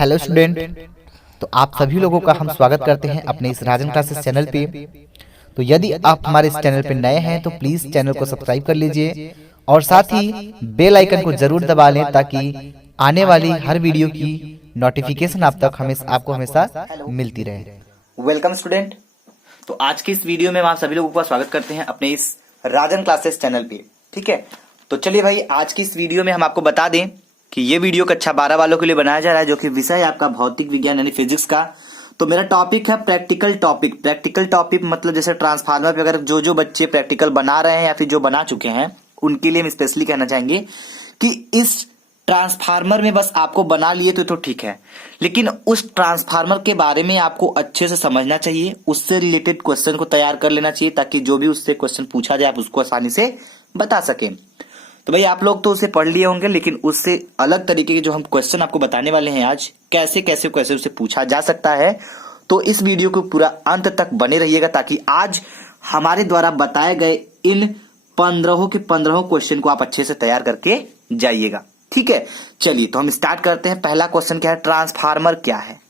Hello student. तो आप सभी लोगों का हम स्वागत करते हैं अपने इस राजन क्लासेस चैनल पे। तो यदि आप हमारे इस चैनल पे नए हैं तो प्लीज़ चैनल को सब्सक्राइब कर लीजिए और साथ ही बेल आइकन को ज़रूर दबा लें ताकि आने वाली हर वीडियो की नोटिफिकेशन आपको हमेशा मिलती रहे। Welcome student. तो आज की इस वीडियो में हम आप सभी लोगों का स्वागत करते हैं अपने इस राजन क्लासेस चैनल पे। ठीक है, तो चलिए भाई, आज की इस वीडियो में हम आपको बता दें कि ये वीडियो कक्षा 12 वालों के लिए बनाया जा रहा है, जो कि विषय है आपका भौतिक विज्ञान यानी फिजिक्स का। तो मेरा टॉपिक है प्रैक्टिकल टॉपिक। प्रैक्टिकल टॉपिक मतलब जैसे ट्रांसफार्मर पे अगर जो बच्चे प्रैक्टिकल बना रहे हैं या फिर जो बना चुके हैं उनके लिए हम स्पेशली कहना चाहेंगे कि इस ट्रांसफार्मर में बस आपको बना लिए तो ठीक है, लेकिन उस ट्रांसफार्मर के बारे में आपको अच्छे से समझना चाहिए, उससे रिलेटेड क्वेश्चन को तैयार कर लेना चाहिए ताकि जो भी उससे क्वेश्चन पूछा जाए आप उसको आसानी से बता सकें। तो भाई आप लोग तो उसे पढ़ लिए होंगे, लेकिन उससे अलग तरीके के जो हम क्वेश्चन आपको बताने वाले हैं आज, कैसे कैसे क्वेश्चन उसे पूछा जा सकता है। तो इस वीडियो को पूरा अंत तक बने रहिएगा ताकि आज हमारे द्वारा बताए गए इन 15 के 15 क्वेश्चन को आप अच्छे से तैयार करके जाइएगा। ठीक है, चलिए तो हम स्टार्ट करते हैं। पहला क्वेश्चन क्या है, ट्रांसफार्मर क्या है।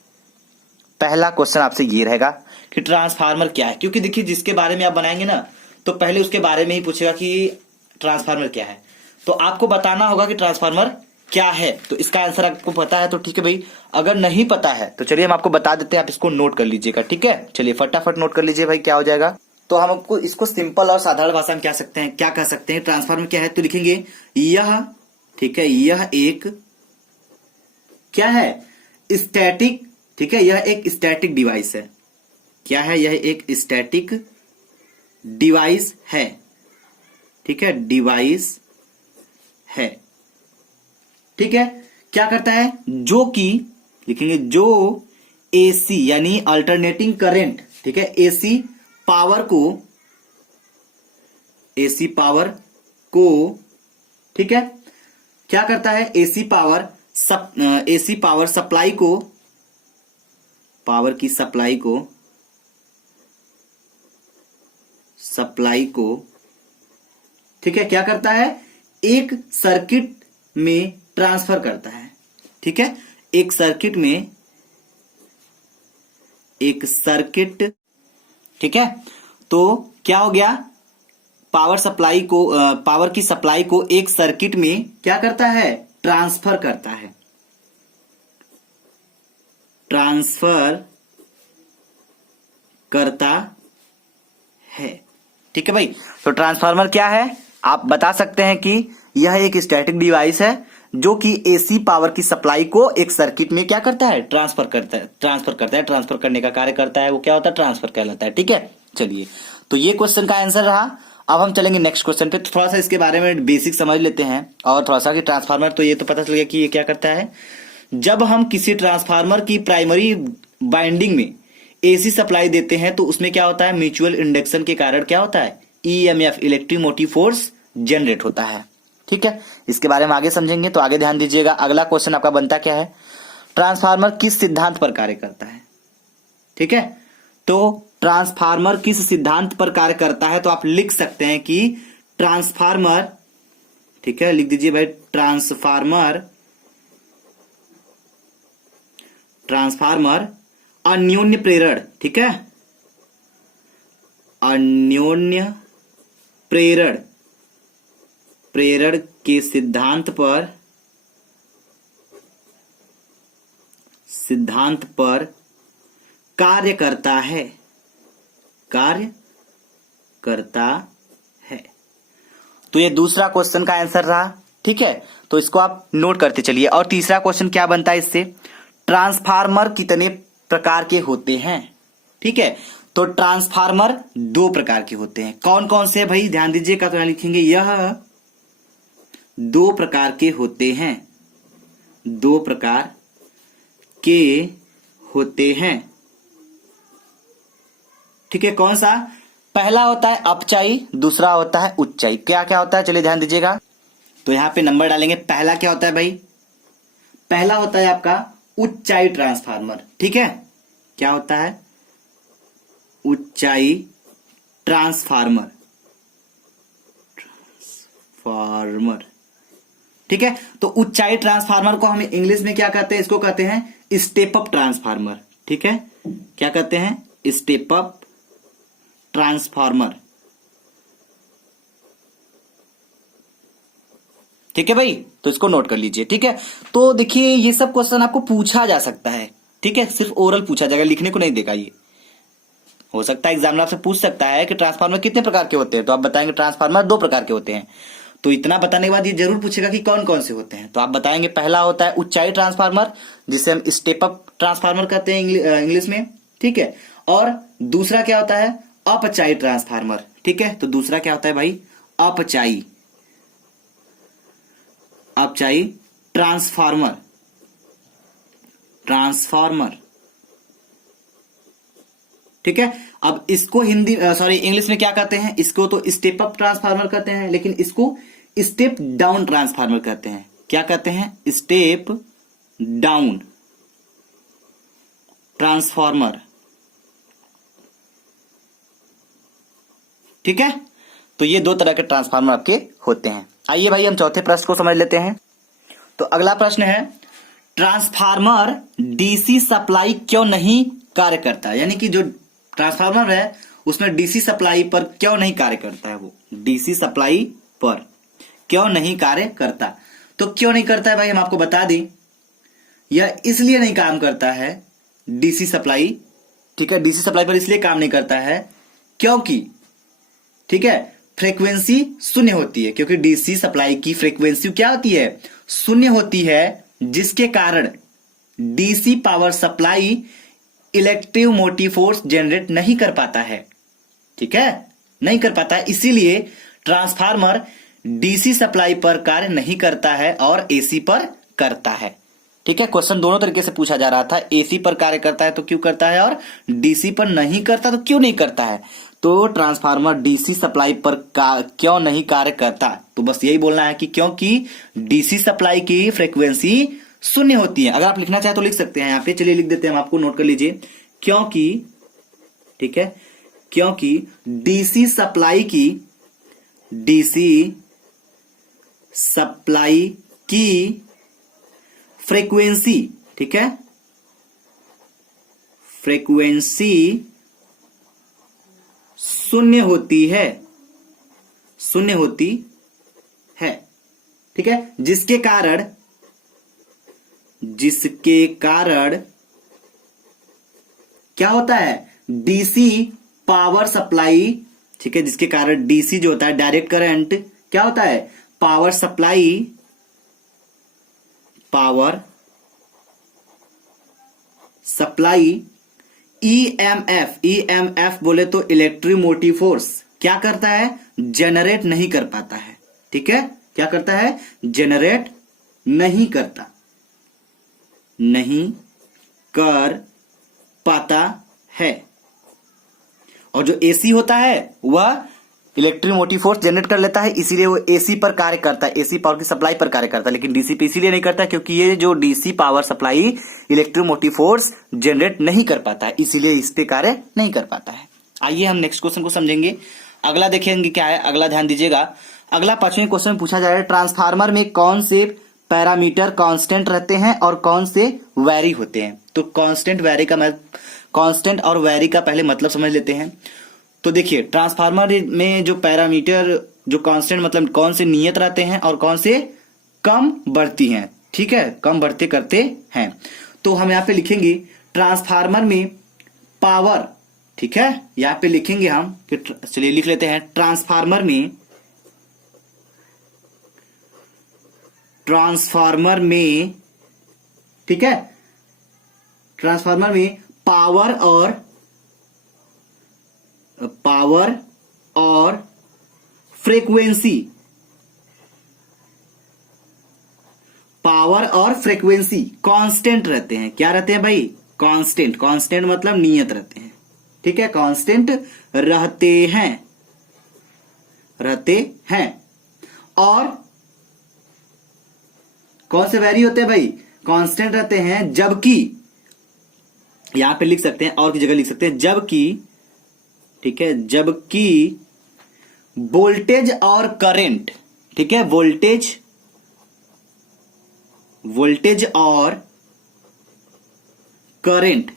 पहला क्वेश्चन आपसे ये रहेगा कि ट्रांसफार्मर क्या है, क्योंकि देखिए जिसके बारे में आप बनाएंगे ना तो पहले उसके बारे में ही पूछेगा कि ट्रांसफार्मर क्या है, तो आपको बताना होगा कि ट्रांसफार्मर क्या है। तो इसका आंसर आपको पता है तो ठीक है भाई, अगर नहीं पता है तो चलिए हम आपको बता देते हैं, आप इसको नोट कर लीजिएगा। ठीक है, चलिए फटाफट नोट कर लीजिए भाई, क्या हो जाएगा। तो हम आपको इसको सिंपल और साधारण भाषा में क्या कह सकते हैं, ट्रांसफार्मर क्या है तो लिखेंगे यह, ठीक है, यह एक क्या है, स्टैटिक, ठीक है, यह एक स्टैटिक डिवाइस है। क्या है, यह एक स्टैटिक डिवाइस है। ठीक है, डिवाइस है। ठीक है, क्या करता है, जो कि लिखेंगे जो एसी यानी अल्टरनेटिंग करंट, ठीक है, एसी पावर को, ठीक है, क्या करता है, एसी पावर सप्लाई को, पावर की सप्लाई को, ठीक है, क्या करता है, एक सर्किट में ट्रांसफर करता है। ठीक है, एक सर्किट, ठीक है, तो क्या हो गया, पावर की सप्लाई को एक सर्किट में क्या करता है, ट्रांसफर करता है। ठीक है भाई, तो ट्रांसफार्मर क्या है, आप बता सकते हैं कि यह एक स्टैटिक डिवाइस है जो कि एसी पावर की सप्लाई को एक सर्किट में क्या करता है, ट्रांसफर करता है। ट्रांसफर करने का कार्य करता है, वो क्या होता है, ट्रांसफर कहलाता है। ठीक है, चलिए तो ये क्वेश्चन का आंसर रहा। अब हम चलेंगे नेक्स्ट क्वेश्चन पे, तो थोड़ा सा इसके बारे में बेसिक समझ लेते हैं और थोड़ा सा कि ट्रांसफार्मर, तो ये तो पता चल गया कि ये क्या करता है। जब हम किसी ट्रांसफार्मर की प्राइमरी बाइंडिंग में एसी सप्लाई देते हैं तो उसमें क्या होता है, म्यूचुअल इंडक्शन के कारण क्या होता है, EMF, electric motive force generate होता है। ठीक है, इसके बारे में आगे समझेंगे, तो आगे ध्यान दीजिएगा। अगला क्वेश्चन आपका बनता क्या है, ट्रांसफार्मर किस सिद्धांत पर कार्य करता है। ठीक है, तो ट्रांसफार्मर किस सिद्धांत पर कार्य करता है, तो आप लिख सकते हैं कि ट्रांसफार्मर, ठीक है, लिख दीजिए भाई, ट्रांसफार्मर अन्योन्य प्रेरण, ठीक है, अन्योन्य प्रेरण के सिद्धांत पर कार्य करता है। तो ये दूसरा क्वेश्चन का आंसर रहा। ठीक है, तो इसको आप नोट करते चलिए। और तीसरा क्वेश्चन क्या बनता है इससे, ट्रांसफार्मर कितने प्रकार के होते हैं। ठीक है, तो ट्रांसफार्मर 2 प्रकार के होते हैं। कौन कौन से भाई, ध्यान दीजिएगा, तो यहां लिखेंगे यह 2 प्रकार के होते हैं। 2 प्रकार के होते हैं। ठीक है, कौन सा, पहला होता है अपचाई, दूसरा होता है उच्चाई। क्या क्या होता है, चलिए ध्यान दीजिएगा। तो यहां पे नंबर डालेंगे। पहला क्या होता है भाई, पहला होता है आपका उच्चाई ट्रांसफार्मर। ठीक है, क्या होता है, ऊंचाई ट्रांसफार्मर। ठीक है, तो ऊंचाई ट्रांसफार्मर को हम इंग्लिश में क्या कहते हैं, इसको कहते हैं स्टेप अप ट्रांसफार्मर। ठीक है, क्या कहते हैं? Step up transformer. ठीक है भाई, तो इसको नोट कर लीजिए। ठीक है, तो देखिए ये सब क्वेश्चन आपको पूछा जा सकता है। ठीक है, सिर्फ ओरल पूछा जाएगा, लिखने को नहीं देगा। ये हो सकता है एग्जामिनर आपसे पूछ सकता है कि ट्रांसफार्मर कितने प्रकार के होते हैं, तो आप बताएंगे ट्रांसफार्मर 2 प्रकार के होते हैं। तो इतना बताने के बाद ये जरूर पूछेगा कि कौन कौन से होते हैं, तो आप बताएंगे पहला होता है ऊंचाई ट्रांसफार्मर, जिसे हम स्टेप अप ट्रांसफार्मर कहते हैं इंग्लिश में। ठीक है, और दूसरा क्या होता है? अपचाई ट्रांसफार्मर। ठीक है, तो दूसरा क्या होता है भाई? अपचाई ट्रांसफार्मर। ठीक है, अब इसको इंग्लिश में क्या कहते हैं? इसको तो स्टेप अप ट्रांसफार्मर कहते हैं, लेकिन इसको स्टेप डाउन ट्रांसफार्मर कहते हैं। क्या कहते हैं? Step down transformer. ठीक है, तो ये 2 तरह के ट्रांसफार्मर आपके होते हैं। आइए भाई हम चौथे प्रश्न को समझ लेते हैं। तो अगला प्रश्न है, ट्रांसफार्मर डीसी सप्लाई क्यों नहीं कार्य करता? यानी कि जो ट्रांसफार्मर है उसमें डीसी सप्लाई पर क्यों नहीं कार्य करता है? वो डीसी सप्लाई पर क्यों नहीं कार्य करता? तो क्यों नहीं करता है भाई, हम आपको बता दें। यह इसलिए नहीं काम करता है डीसी सप्लाई। ठीक है, डीसी सप्लाई पर इसलिए काम नहीं करता है क्योंकि, ठीक है, फ्रीक्वेंसी शून्य होती है। क्योंकि डीसी सप्लाई की फ्रीक्वेंसी क्या होती है? शून्य होती है, जिसके कारण DC power supply electric motive force generate नहीं कर पाता है। ठीक है, नहीं कर पाता है, इसीलिए ट्रांसफार्मर डीसी सप्लाई पर कार्य नहीं करता है और एसी पर करता है। ठीक है, क्वेश्चन दोनों तरीके से पूछा जा रहा था। एसी पर कार्य करता है तो क्यों करता है, और डीसी पर नहीं करता तो क्यों नहीं करता है। तो ट्रांसफार्मर डीसी सप्लाई पर क्यों नहीं कार्य करता? तो बस यही बोलना है कि क्योंकि डीसी सप्लाई की फ्रीक्वेंसी शून्य होती है। अगर आप लिखना चाहे तो लिख सकते हैं यहाँ पे, चलिए लिख देते हैं हम आपको, नोट कर लीजिए। क्योंकि, ठीक है, क्योंकि डीसी सप्लाई की फ्रीक्वेंसी, ठीक है, फ्रीक्वेंसी शून्य होती है। ठीक है, जिसके कारण क्या होता है? डीसी पावर सप्लाई, ठीक है, जिसके कारण डीसी जो होता है डायरेक्ट करंट क्या होता है? पावर सप्लाई ईएमएफ बोले तो इलेक्ट्रिक मोटिव फोर्स क्या करता है? जनरेट नहीं कर पाता है। ठीक है, क्या करता है? जनरेट नहीं कर पाता है। और जो एसी होता है वह इलेक्ट्रिक मोटिव फोर्स जनरेट कर लेता है, इसीलिए वो एसी पर कार्य करता है, एसी पावर की सप्लाई पर कार्य करता है। लेकिन डीसी पे इसीलिए नहीं करता क्योंकि ये जो DC power supply electric motive force generate नहीं कर पाता है, इसीलिए इस पे कार्य नहीं कर पाता है। आइए हम नेक्स्ट क्वेश्चन को समझेंगे। अगला देखेंगे क्या है, अगला ध्यान दीजिएगा। अगला 5वें क्वेश्चन में पूछा जा रहा है, ट्रांसफार्मर में कौन से पैरामीटर कांस्टेंट रहते हैं और कौन से वैरी होते हैं? तो कांस्टेंट और वैरी का पहले मतलब समझ लेते हैं। तो देखिए, ट्रांसफार्मर में जो पैरामीटर जो कांस्टेंट मतलब कौन से नियत रहते हैं और कौन से कम बढ़ती हैं। ठीक है, कम बढ़ते करते हैं। तो हम यहां पे लिखेंगे ट्रांसफार्मर में पावर, ठीक है, यहां पे लिखेंगे हम कि, चलिए लिख लेते हैं, ट्रांसफार्मर में, ठीक है, ट्रांसफार्मर में पावर और फ्रीक्वेंसी, कांस्टेंट रहते हैं। क्या रहते हैं भाई? कांस्टेंट मतलब नियत रहते हैं। ठीक है, कांस्टेंट रहते हैं। और कौन से वैरी होते हैं भाई? कांस्टेंट रहते हैं, जबकि यहां पे लिख सकते हैं, और की जगह लिख सकते हैं जबकि, ठीक है, जबकि वोल्टेज और करंट, ठीक है, वोल्टेज और करेंट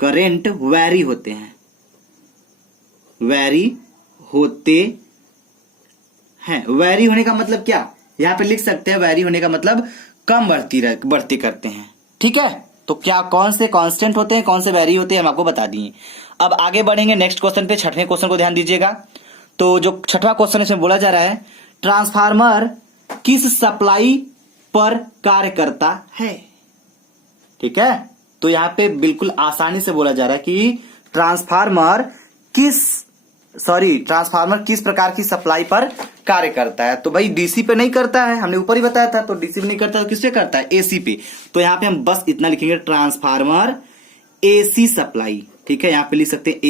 वैरी होते हैं, वैरी होने का मतलब क्या, यहां पे लिख सकते हैं वैरी होने का मतलब कम बढ़ती करते हैं। ठीक है, तो क्या कौन से कांस्टेंट होते हैं, कौन से वैरी होते हैं, हम आपको बता दिए। अब आगे बढ़ेंगे नेक्स्ट क्वेश्चन पे। छठवें क्वेश्चन को ध्यान दीजिएगा। तो जो छठवां क्वेश्चन है इसमें बोला जा रहा है ट्रांसफार्मर किस सप्लाई पर कार्य करता है। ठीक है, तो यहां पे बिल्कुल आसानी से बोला जा रहा है कि ट्रांसफार्मर किस प्रकार की सप्लाई पर कार्य करता है। तो भाई डीसी पे नहीं करता है, हमने ऊपर ही बताया था। तो डीसी पे नहीं करता तो किस पे करता है, एसी पे। तो यहां पे हम बस इतना लिखेंगे ट्रांसफार्मर एसी सप्लाई। ठीक है, यहां पे लिख सकते हैं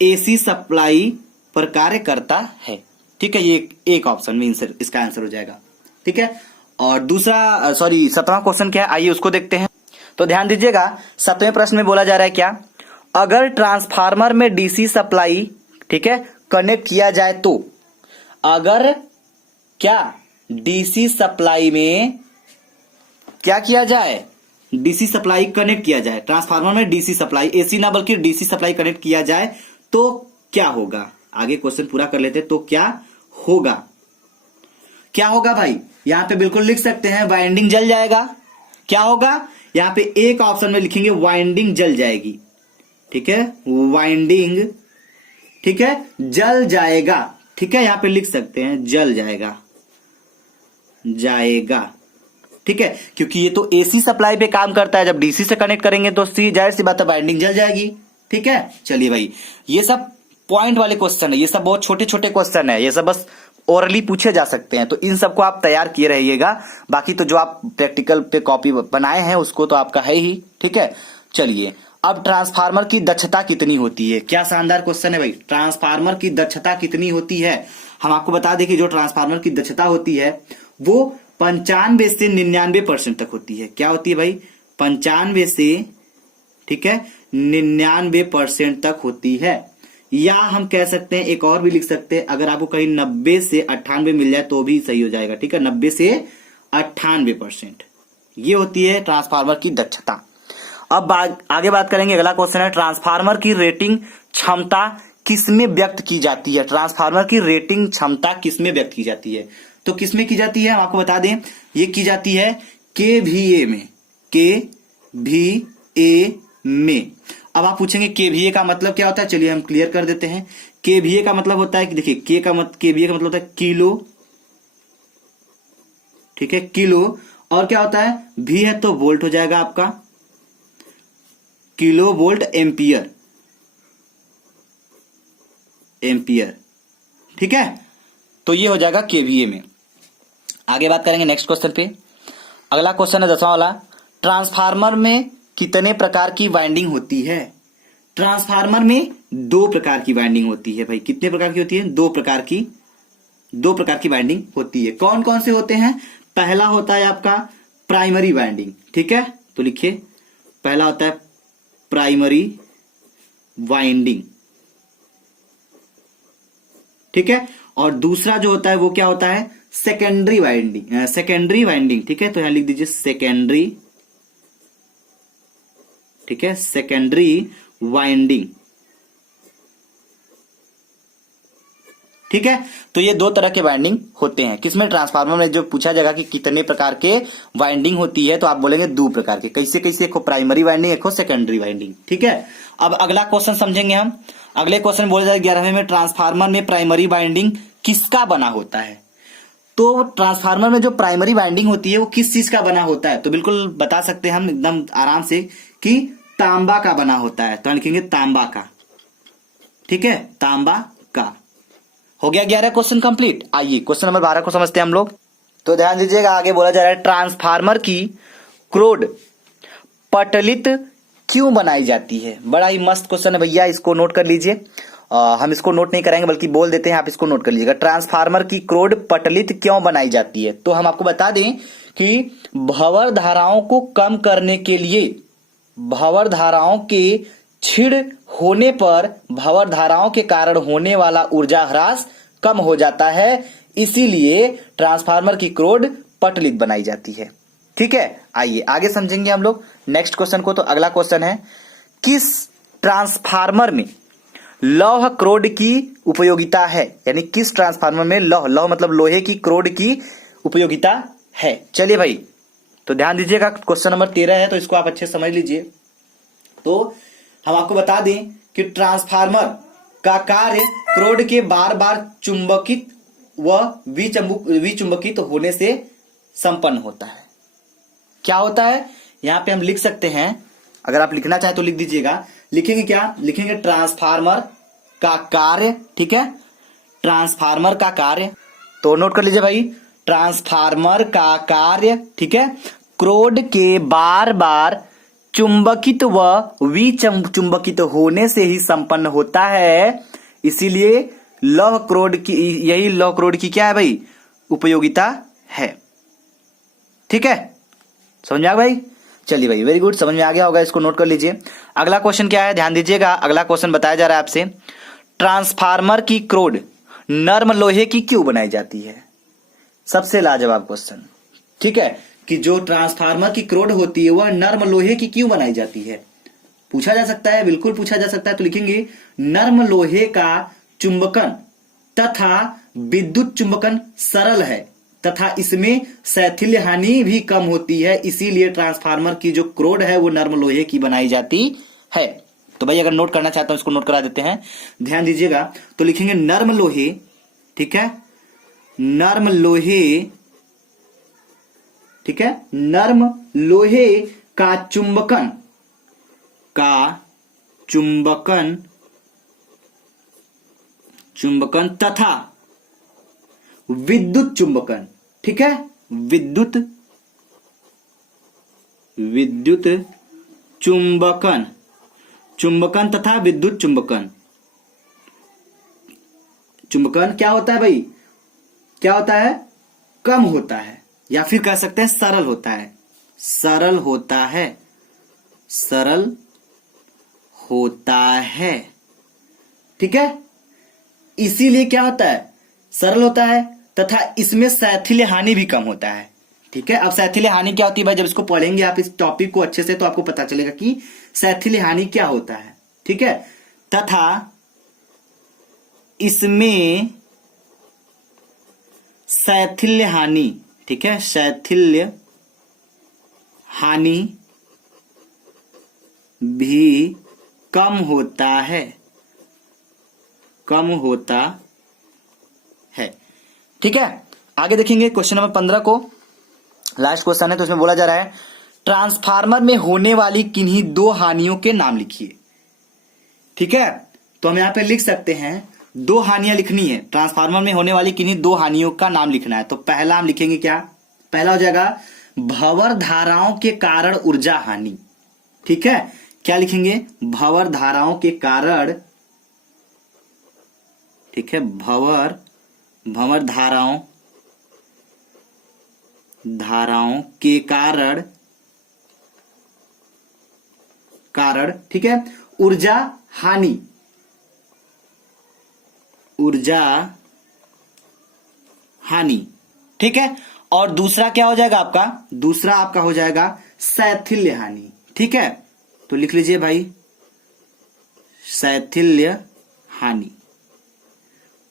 एसी सप्लाई पर कार्य करता है। ठीक है, ये एक ऑप्शन में इसका आंसर हो जाएगा। ठीक है, और दूसरा 7वां क्वेश्चन क्या है, आइए उसको देखते हैं। तो ध्यान दीजिएगा, 7वें प्रश्न में बोला जा रहा है क्या, अगर ट्रांसफार्मर में डीसी सप्लाई, ठीक है, कनेक्ट किया जाए तो, अगर क्या डीसी सप्लाई में क्या किया जाए, डीसी सप्लाई कनेक्ट किया जाए, ट्रांसफार्मर में डीसी सप्लाई, एसी ना बल्कि डीसी सप्लाई कनेक्ट किया जाए तो क्या होगा। आगे क्वेश्चन पूरा कर लेते, तो क्या होगा भाई, यहां पे बिल्कुल लिख सकते हैं वाइंडिंग जल जाएगा। क्या होगा, यहां पे एक ऑप्शन में लिखेंगे वाइंडिंग जल जाएगी। ठीक है, वाइंडिंग, ठीक है, जल जाएगा। ठीक है, यहां पे लिख सकते हैं जल जाएगा। ठीक है, क्योंकि ये तो एसी सप्लाई पे काम करता है, जब डीसी से कनेक्ट करेंगे तो जाहिर सी बात है वाइंडिंग जल जाएगी। ठीक है, चलिए भाई, ये सब पॉइंट वाले क्वेश्चन है, ये सब बहुत छोटे छोटे क्वेश्चन है, ये सब बस ओरली पूछे जा सकते हैं। तो इन सबको आप तैयार किए रहिएगा। बाकी तो जो आप प्रैक्टिकल पे कॉपी बनाए हैं उसको तो आपका है ही। ठीक है, चलिए, अब ट्रांसफार्मर की दक्षता कितनी होती है। क्या शानदार क्वेश्चन है भाई, ट्रांसफार्मर की दक्षता कितनी होती है। हम आपको बता दें कि जो ट्रांसफार्मर की दक्षता होती है वो 95 से 99% तक होती है। क्या होती है भाई, 95 से, ठीक है, 99% तक होती है। या हम कह सकते हैं, एक और भी लिख सकते हैं, अगर आपको कहीं 90 से 98 मिल जाए तो भी सही हो जाएगा। ठीक है, 90 से 98% ये होती है ट्रांसफार्मर की दक्षता। अब आगे बात करेंगे, अगला क्वेश्चन है ट्रांसफार्मर की रेटिंग क्षमता किसमें व्यक्त की जाती है। ट्रांसफार्मर की रेटिंग क्षमता किसमें व्यक्त की जाती है, तो किसमें की जाती है, हम आपको बता दें, ये की जाती है केवीए में। केवीए में। अब आप पूछेंगे केवीए का मतलब क्या होता है, चलिए हम क्लियर कर देते हैं। केवीए का मतलब होता है कि देखिए, केवीए का मतलब होता है किलो। ठीक है, किलो, और क्या होता है, भी है तो वोल्ट हो जाएगा आपका, किलो वोल्ट एम्पियर। ठीक है, तो ये हो जाएगा केवीए में। आगे बात करेंगे नेक्स्ट क्वेश्चन पे। अगला क्वेश्चन है 10वां वाला, ट्रांसफार्मर में कितने प्रकार की वाइंडिंग होती है। ट्रांसफार्मर में 2 प्रकार की वाइंडिंग होती है भाई। कितने प्रकार की होती है, 2 प्रकार की वाइंडिंग होती है। कौन कौन से होते हैं, पहला होता है आपका प्राइमरी वाइंडिंग। ठीक है, तो लिखिए, पहला होता है प्राइमरी वाइंडिंग। ठीक है, और दूसरा जो होता है वो क्या होता है, सेकेंडरी वाइंडिंग। ठीक है, तो यहां लिख दीजिए सेकेंडरी। ठीक है, सेकेंडरी वाइंडिंग। ठीक है, तो ये 2 तरह के वाइंडिंग होते हैं। किसमें, ट्रांसफार्मर में। जो पूछा जाएगा कि कितने प्रकार के वाइंडिंग होती है, तो आप बोलेंगे 2 प्रकार के। कैसे कैसे, एक हो प्राइमरी वाइंडिंग, एक हो सेकेंडरी वाइंडिंग। ठीक है, अब अगला क्वेश्चन समझेंगे हम। अगले क्वेश्चन बोले जाए 11वें में, ट्रांसफार्मर में प्राइमरी वाइंडिंग किसका बना होता है। तो ट्रांसफार्मर में जो प्राइमरी वाइंडिंग होती है वो किस चीज का बना होता है, तो बिल्कुल बता सकते हैं हम एकदम आराम से कि तांबा का बना होता है। तो हम लिखेंगे तांबा का। ठीक है, तांबा का। हो गया 11 क्वेश्चन कंप्लीट। आइए क्वेश्चन नंबर 12 को समझते हैं हम लोग। तो ध्यान दीजिएगा, आगे बोला जा रहा है ट्रांसफार्मर की क्रोड पटलित क्यों बनाई जाती है। बड़ा ही मस्त क्वेश्चन है भैया, इसको नोट कर लीजिए। हम इसको नोट नहीं कराएंगे बल्कि बोल देते हैं, आप इसको नोट कर लीजिएगा। ट्रांसफार्मर की क्रोड पटलित क्यों बनाई जाती है, तो हम आपको बता दें कि भंवर धाराओं को कम करने के लिए, भंवर धाराओं के छिड़ होने पर भंवर धाराओं के कारण होने वाला ऊर्जा ह्रास कम हो जाता है, इसीलिए ट्रांसफार्मर की क्रोड पटलित बनाई जाती है। ठीक है, आइए आगे समझेंगे हम लोग नेक्स्ट क्वेश्चन को। तो अगला क्वेश्चन है, किस ट्रांसफार्मर में लौह क्रोड की उपयोगिता है? यानी किस ट्रांसफार्मर में लौह मतलब लोहे की क्रोड की उपयोगिता है। चलिए भाई, तो ध्यान दीजिएगा, क्वेश्चन नंबर 13 है, तो इसको आप अच्छे से समझ लीजिए। तो हम आपको बता दें कि ट्रांसफार्मर का कार्य क्रोड के बार बार चुंबकित व विचुंबकित होने से संपन्न होता है। क्या होता है यहां पे हम लिख सकते हैं, अगर आप लिखना चाहें तो लिख दीजिएगा। लिखेंगे क्या? लिखेंगे ट्रांसफार्मर का कार्य। ठीक है, ट्रांसफार्मर का कार्य, तो नोट कर लीजिए भाई, ट्रांसफार्मर का कार्य, ठीक है, क्रोड के बार बार चुंबकित व विचुंबकित होने से ही संपन्न होता है। इसीलिए लौह क्रोड की, यही लौह क्रोड की क्या है भाई? उपयोगिता है। ठीक है, समझ में आ गया भाई? चलिए भाई, वेरी गुड, समझ में आ गया होगा, इसको नोट कर लीजिए। अगला क्वेश्चन क्या है, ध्यान दीजिएगा। अगला क्वेश्चन बताया जा रहा है आपसे, ट्रांसफार्मर की क्रोड नर्म लोहे की क्यों बनाई जाती है? सबसे लाजवाब क्वेश्चन। ठीक है, कि जो ट्रांसफार्मर की क्रोड होती है वह नर्म लोहे की क्यों बनाई जाती है? पूछा जा सकता है, बिल्कुल पूछा जा सकता है। तो लिखेंगे, नर्म लोहे का चुंबकन तथा विद्युत चुंबकन सरल है तथा इसमें शैथिल्य हानि भी कम होती है, इसीलिए ट्रांसफार्मर की जो क्रोड है वो नर्म लोहे की बनाई जाती है। तो भाई अगर नोट करना चाहता हूं, इसको नोट करा देते हैं, ध्यान दीजिएगा। तो लिखेंगे नर्म लोहे, ठीक है, नर्म लोहे, ठीक है, नर्म लोहे का चुंबकन तथा विद्युत चुंबकन, ठीक है, विद्युत चुंबकन तथा विद्युत चुंबकन क्या होता है भाई? क्या होता है? कम होता है, या फिर कह सकते हैं सरल होता है। सरल होता है, ठीक है, इसीलिए क्या होता है? सरल होता है तथा इसमें शैथिल्य हानि भी कम होता है। ठीक है, अब शैथिल्य हानि क्या होती है भाई? जब इसको पढ़ेंगे आप इस टॉपिक को अच्छे से, तो आपको पता चलेगा कि शैथिल्य हानि क्या होता है। ठीक है, तथा इसमें शैथिल्य हानि, ठीक है, शैथिल्य हानि भी कम होता है, ठीक है। आगे देखेंगे क्वेश्चन नंबर 15 को, लास्ट क्वेश्चन है। तो इसमें बोला जा रहा है, ट्रांसफार्मर में होने वाली किन्हीं दो हानियों के नाम लिखिए। ठीक है, तो हम यहां पे लिख सकते हैं, दो हानियां लिखनी है, ट्रांसफार्मर में होने वाली किन्हीं दो हानियों का नाम लिखना है। तो पहला हम लिखेंगे क्या? पहला हो जाएगा भंवर धाराओं के कारण ऊर्जा हानि। ठीक है, क्या लिखेंगे? भंवर धाराओं के कारण, ठीक है, भंवर धाराओं के कारण, ठीक है, ऊर्जा हानि, ठीक है। और दूसरा क्या हो जाएगा आपका? दूसरा आपका हो जाएगा शैथिल्य हानि। ठीक है, तो लिख लीजिए भाई, शैथिल्य हानि।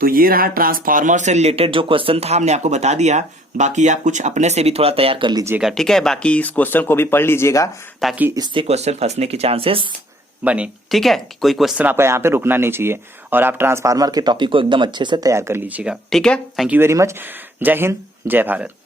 तो ये रहा ट्रांसफार्मर से रिलेटेड जो क्वेश्चन था, हमने आपको बता दिया। बाकी आप कुछ अपने से भी थोड़ा तैयार कर लीजिएगा। ठीक है, बाकी इस क्वेश्चन को भी पढ़ लीजिएगा ताकि इससे क्वेश्चन फंसने की चांसेस बने। ठीक है, कोई क्वेश्चन आपका यहाँ पे रुकना नहीं चाहिए, और आप ट्रांसफार्मर के टॉपिक को एकदम अच्छे से तैयार कर लीजिएगा। ठीक है, थैंक यू वेरी मच। जय हिंद, जय भारत।